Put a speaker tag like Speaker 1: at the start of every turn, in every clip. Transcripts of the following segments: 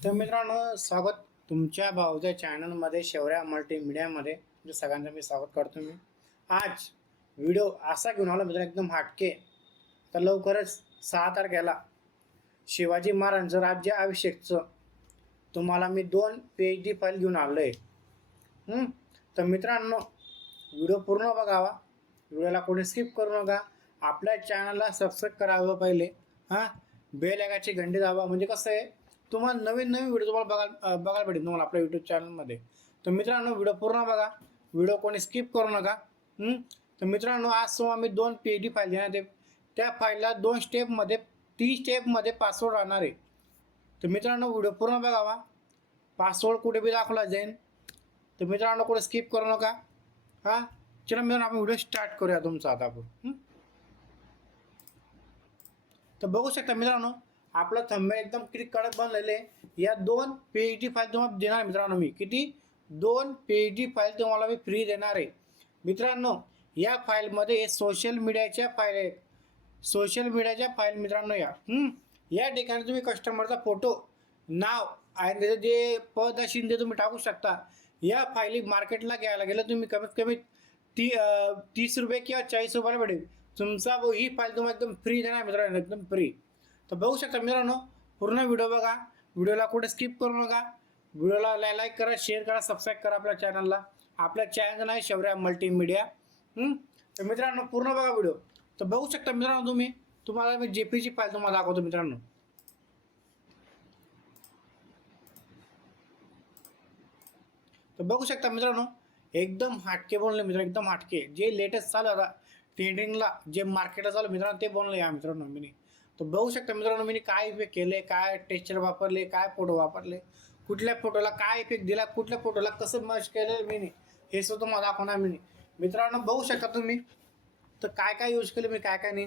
Speaker 1: तर मित्रांनो स्वागत तुमच्या भाऊच्या चॅनलमध्ये शेवऱ्या मल्टीमीडियामध्ये म्हणजे सगळ्यांचं मी स्वागत करतो मी. आज व्हिडिओ असा घेऊन आलो मित्र एकदम हाटके. तर लवकरच सहा तारखेला शिवाजी महाराजांचं राज्य अभिषेकचं. तुम्हाला मी दोन पी एच डी फाईल घेऊन आलो आहे तर मित्रांनो व्हिडिओ पूर्ण बघावा. व्हिडिओला कोणी स्किप करू नका. आपल्या चॅनलला सबस्क्राईब करावं पहिले. हां? बेल आयकाची घंटी दाबा. म्हणजे कसं आहे? तुम्हाला नवीन नवीन व्हिडिओ तुम्हाला बघायला बघायला भेटेल तुम्हाला आपल्या यूट्यूब चॅनलमध्ये तर मित्रांनो व्हिडिओ पूर्ण बघा. व्हिडिओ कोणी स्किप करू नका. तर मित्रांनो आज समोर आम्ही दोन पी एच डी फाईल देणार आहे. त्या फाईलला दोन स्टेपमध्ये तीन स्टेपमध्ये पासवर्ड राहणार आहे. तर मित्रांनो व्हिडिओ पूर्ण बघावा. पासवर्ड कुठे बी दाखवला जाईल तर मित्रांनो कुठे स्किप करू नका. हां? चला मित्रांनो आपण व्हिडिओ स्टार्ट करूया तुमचा आता आपण. तर बघू शकता मित्रांनो आपलं थंबे एकदम किती कडक बनलेले. या दोन पी एच डी फाईल तुम्हाला देणार मित्रांनो मी. किती? दोन पी एच डी फाईल तुम्हाला मी फ्री देणार आहे. मित्रांनो या फाईलमध्ये सोशल मीडियाच्या फाईल आहेत. सोशल मीडियाच्या फाईल मित्रांनो या. या ठिकाणी तुम्ही कस्टमरचा फोटो नाव आणि त्याचं जे पद शिंदे तुम्ही टाकू शकता. या फायली मार्केटला घ्यायला गेलं तुम्ही कमीत कमी ती तीस रुपये किंवा चाळीस रुपयाला भेटेल. तुमचा ही फाईल तुम्हाला एकदम फ्री देणार मित्रांनो एकदम फ्री तर बघू शकता मित्रांनो पूर्ण व्हिडिओ बघा. व्हिडिओला कुठे स्किप करू नका. व्हिडिओला लाईक करा शेअर करा सबस्क्राईब करा आपल्या चॅनलला आपल्या चॅनल नाही शौर्या मल्टीमीडिया तर मित्रांनो पूर्ण बघा व्हिडिओ तर बघू शकता मित्रांनो तुम्ही. तुम्हाला मी जेपीची फाईल तुम्हाला दाखवतो मित्रांनो. तर बघू शकता मित्रांनो एकदम हाटके बोलले मित्र एकदम हाटके. जे लेटेस्ट चालू आता ट्रेंडिंगला जे मार्केटला चालू मित्रांनो ते बोलले या मित्रांनो मी. तर बघू शकता मित्रांनो मी काय इफेक्ट केले काय टेक्स्चर वापरले काय फोटो वापरले कुठल्या फोटोला काय इफेक्ट दिला कुठल्या फोटोला कसं मर्ज केलं मी हे सुद्धा मला दाखवणार मी मित्रांनो बघू शकता तुम्ही तर काय काय यूज केलं मी काय काय नाही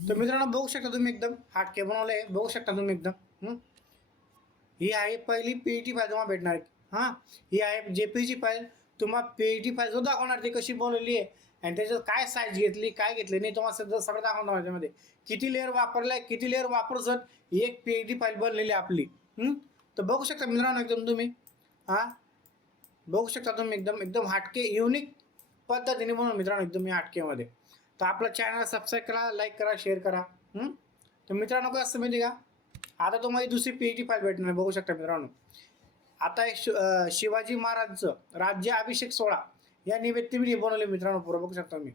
Speaker 1: तर मित्रांनो बघू शकता तुम्ही एकदम हाटके बनवले बघू शकता तुम्ही एकदम ही? आहे पहिली पी टी फाईल तुम्हाला भेटणार हां ही आहे जे पी फाईल तुम्हाला पी टी फाईल जो दाखवणार ती कशी बनवली आहे. आणि त्याच्यात काय साईज घेतली काय घेतली नाही तुम्हाला सगळं सगळं दाखवणार त्याच्यामध्ये किती लेअर वापरलाय किती लेअर वापरसत एक पी टी फाईल बनलेली आहे आपली. तर बघू शकता मित्रांनो एकदम तुम्ही. हां? बघू शकता तुम्ही एकदम एकदम हाटके युनिक पद्धतीने बनवून मित्रांनो एकदम मी हाटकेमध्ये तर आपलं चॅनल सबस्क्राईब करा लाईक करा शेअर करा. तर मित्रांनो काय असतं माहिती का? आता तुम्हाला दुसरी पी टी फाईल भेटणार बघू शकता मित्रांनो. आता एक शि शिवाजी महाराजचं राज्य अभिषेक सोहळा. या निमित्त मी बनवले मित्रांनो पुरं बघू शकता मी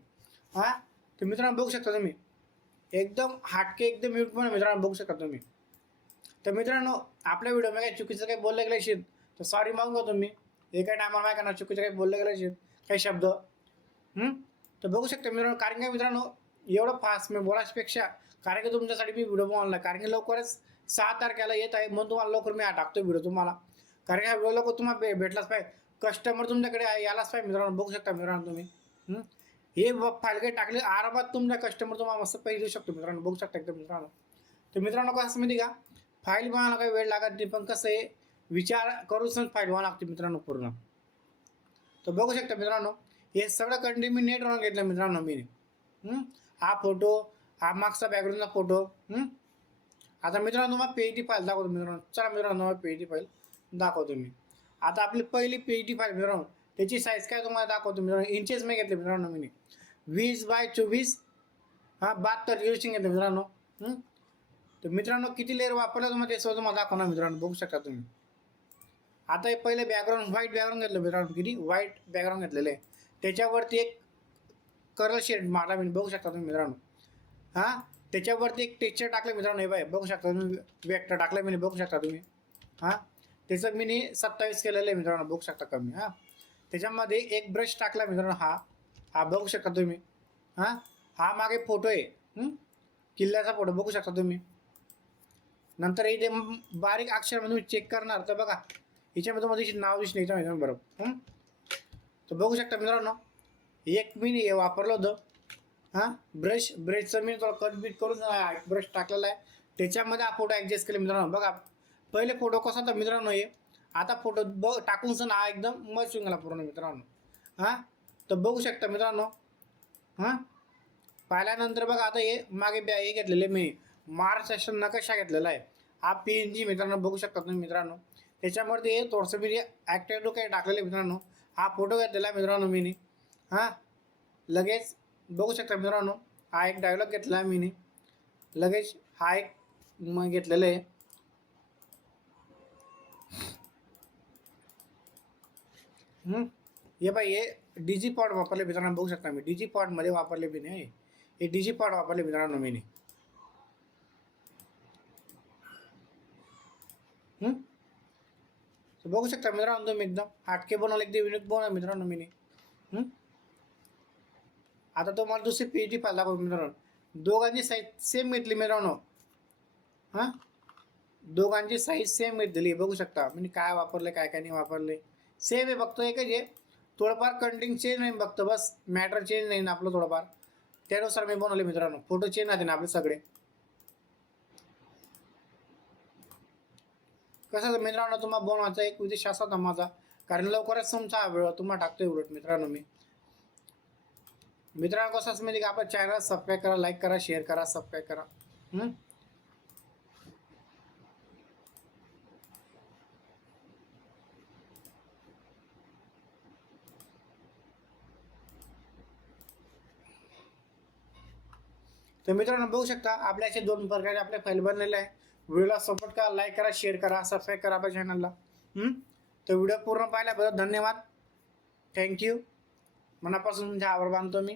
Speaker 1: हां? तर मित्रांनो बघू शकता तुम्ही. एकदम हाटके एकदम युनिक पण मित्रांनो बघू शकता तुम्ही. तर मित्रांनो आपल्या व्हिडिओमध्ये काही चुकीचं काही बोललं गेलं असेल तर सॉरी मागून तुम्ही. हे काही आम्हाला काय चुकीचं काही बोललं गेलं असेल काही शब्द. तर बघू शकता मित्रांनो कारण काय मित्रांनो एवढं फास्ट मी बोलायपेक्षा कारण की तुमच्यासाठी मी व्हिडिओ बनवला? कारण की लवकरच सहा तारखेला येत आहे म्हणून तुम्हाला लवकर मी हा टाकतो व्हिडिओ तुम्हाला. कारण हा व्हिडिओ लवकर तुम्हाला भेटलाच पाहिजे. कस्टमर तुमच्याकडे यालाच पाहिजे मित्रांनो बघू शकता मित्रांनो तुम्ही. हे? फाईल काही टाकले आरामात तुमच्या कस्टमर तुम्हाला मस्त पैसे देऊ शकतो मित्रांनो बघू शकता एकदम मित्रांनो. तर मित्रांनो कसं माहिती का? फाईल बनवायला काही वेळ लागत नाही पण कसं आहे विचार करूनच फाईल बनवावं लागते मित्रांनो पूर्ण. तर बघू शकता मित्रांनो हे सगळं कंटेंट मी नेटवरून घेतलं मित्रांनो मी. हा? फोटो हा मागचा बॅकग्राऊंडचा फोटो आता मित्रांनो तुम्हाला पी डी फाईल दाखवतो मित्रांनो. चला मित्रांनो तुम्हाला पी डी फाईल दाखवतो मी. आता आपली पहिली पी टी फाईल मित्रांनो त्याची साईज काय तुम्हाला दाखवतो मित्रांनो? इंचेस मी घेतले मित्रांनो मी. वीस बाय चोवीस हां बहात्तर इंचिंग घेतले मित्रांनो. तर मित्रांनो किती लेअर वापरला तुम्हाला ते सर्व तुम्हाला दाखवणार मित्रांनो बघू शकता तुम्ही. आता हे पहिले बॅकग्राऊंड व्हाईट बॅकग्राऊंड घेतलं मित्रांनो किती? व्हाईट बॅकग्राऊंड घेतलेलं. आहे त्याच्यावरती एक कलर शेड मारला मी बघू शकता तुम्ही मित्रांनो. हां? त्याच्यावरती एक टेक्स्चर टाकलं मित्रांनो हे बाय बघू शकता तुम्ही वेक्टर टाकलं मी बघू शकता तुम्ही. हां? त्याचं मी सत्तावीस केलेलं आहे मित्रांनो बघू शकता कमी हां. त्याच्यामध्ये एक ब्रश टाकला मित्रांनो हा. हा बघू शकता तुम्ही. हां हा मागे फोटो आहे. किल्ल्याचा फोटो बघू शकता तुम्ही. नंतर इथे बारीक अक्षरामध्ये तुम्ही चेक करणार तर बघा. याच्यामध्ये मध्ये नाव दिसणे याच्यामध्ये बरोबर. तर बघू शकता मित्रांनो एक मी हे वापरलं होतं. हां ब्रश ब्रशचं मी थोडं कट बीट करून ब्रश टाकलेला आहे. त्याच्यामध्ये हा फोटो ॲडजस्ट केला मित्रांनो बघा. पहिले फोटो कसा होता मित्रांनो हे? आता फोटो ब टाकून सण हा एकदम मस्त येऊन गेला पूर्ण मित्रांनो. हां? तर बघू शकता मित्रांनो. हां? पाहिल्यानंतर बघा आता हे मागे बॅ हे घेतलेले मी. महाराष्ट्र नकाशा घेतलेला आहे? हा पी एन जी मित्रांनो बघू शकता तुम्ही मित्रांनो. त्याच्यामध्ये थोडंसं मी ॲक्टिव्ह काही टाकलेलं आहे मित्रांनो. हा फोटो घेतलेला आहे मित्रांनो मीने. हां? लगेच बघू शकता मित्रांनो. हा एक डायलॉग घेतला आहे मीने. लगेच हा एक मग घेतलेलं आहे. हे बाई हे डिजी पॉड वापरले मित्रांनो बघू शकता मी डिजी पॉडमध्ये वापरले बी नाही. हे डिजी पॉड वापरले मित्रांनो मी बघू शकता मित्रांनो तुम्ही एकदम. हाटके बनवले एकदम युनिक बनवलं मित्रांनो मी आता तुम्हाला दुसरी पी टी पाहिला दाखवतो मित्रांनो. दोघांची साईज सेम घेतली मित्रांनो. हां? दोघांची साईज सेम घेतलेली बघू शकता. म्हणजे काय वापरले काय काय नाही वापरले. सेम आहे बघतो एकच आहे. थोडंफार कंटिंग चेंज नाही बघतो बस मॅटर चेंज नाही ना आपलं थोडंफार. त्यानुसार मी बनवले मित्रांनो. फोटो चेंज राहते ना आपले सगळे. कसं मित्रांनो तुम्हाला बनवायचा एक उद्देश असा होता माझा. कारण लवकरच तुमचा वेळ तुम्हाला टाकतोय उलट मित्रांनो मी. मित्रांनो कसं असं म्हणजे की? आपलं चॅनल सबस्क्राईब करा लाईक करा शेअर करा सबस्क्राईब करा. तर मित्रांनो बघू शकता आपल्या असे दोन प्रकारे आपले फाईल बनलेले आहे. व्हिडिओला सपोर्ट करा लाईक करा शेअर करा सबस्क्राईब करा आपल्या चॅनलला तर व्हिडिओ पूर्ण पाहिल्याबद्दल धन्यवाद. थँक्यू मनापासून तुमचे आभार बांधतो मी.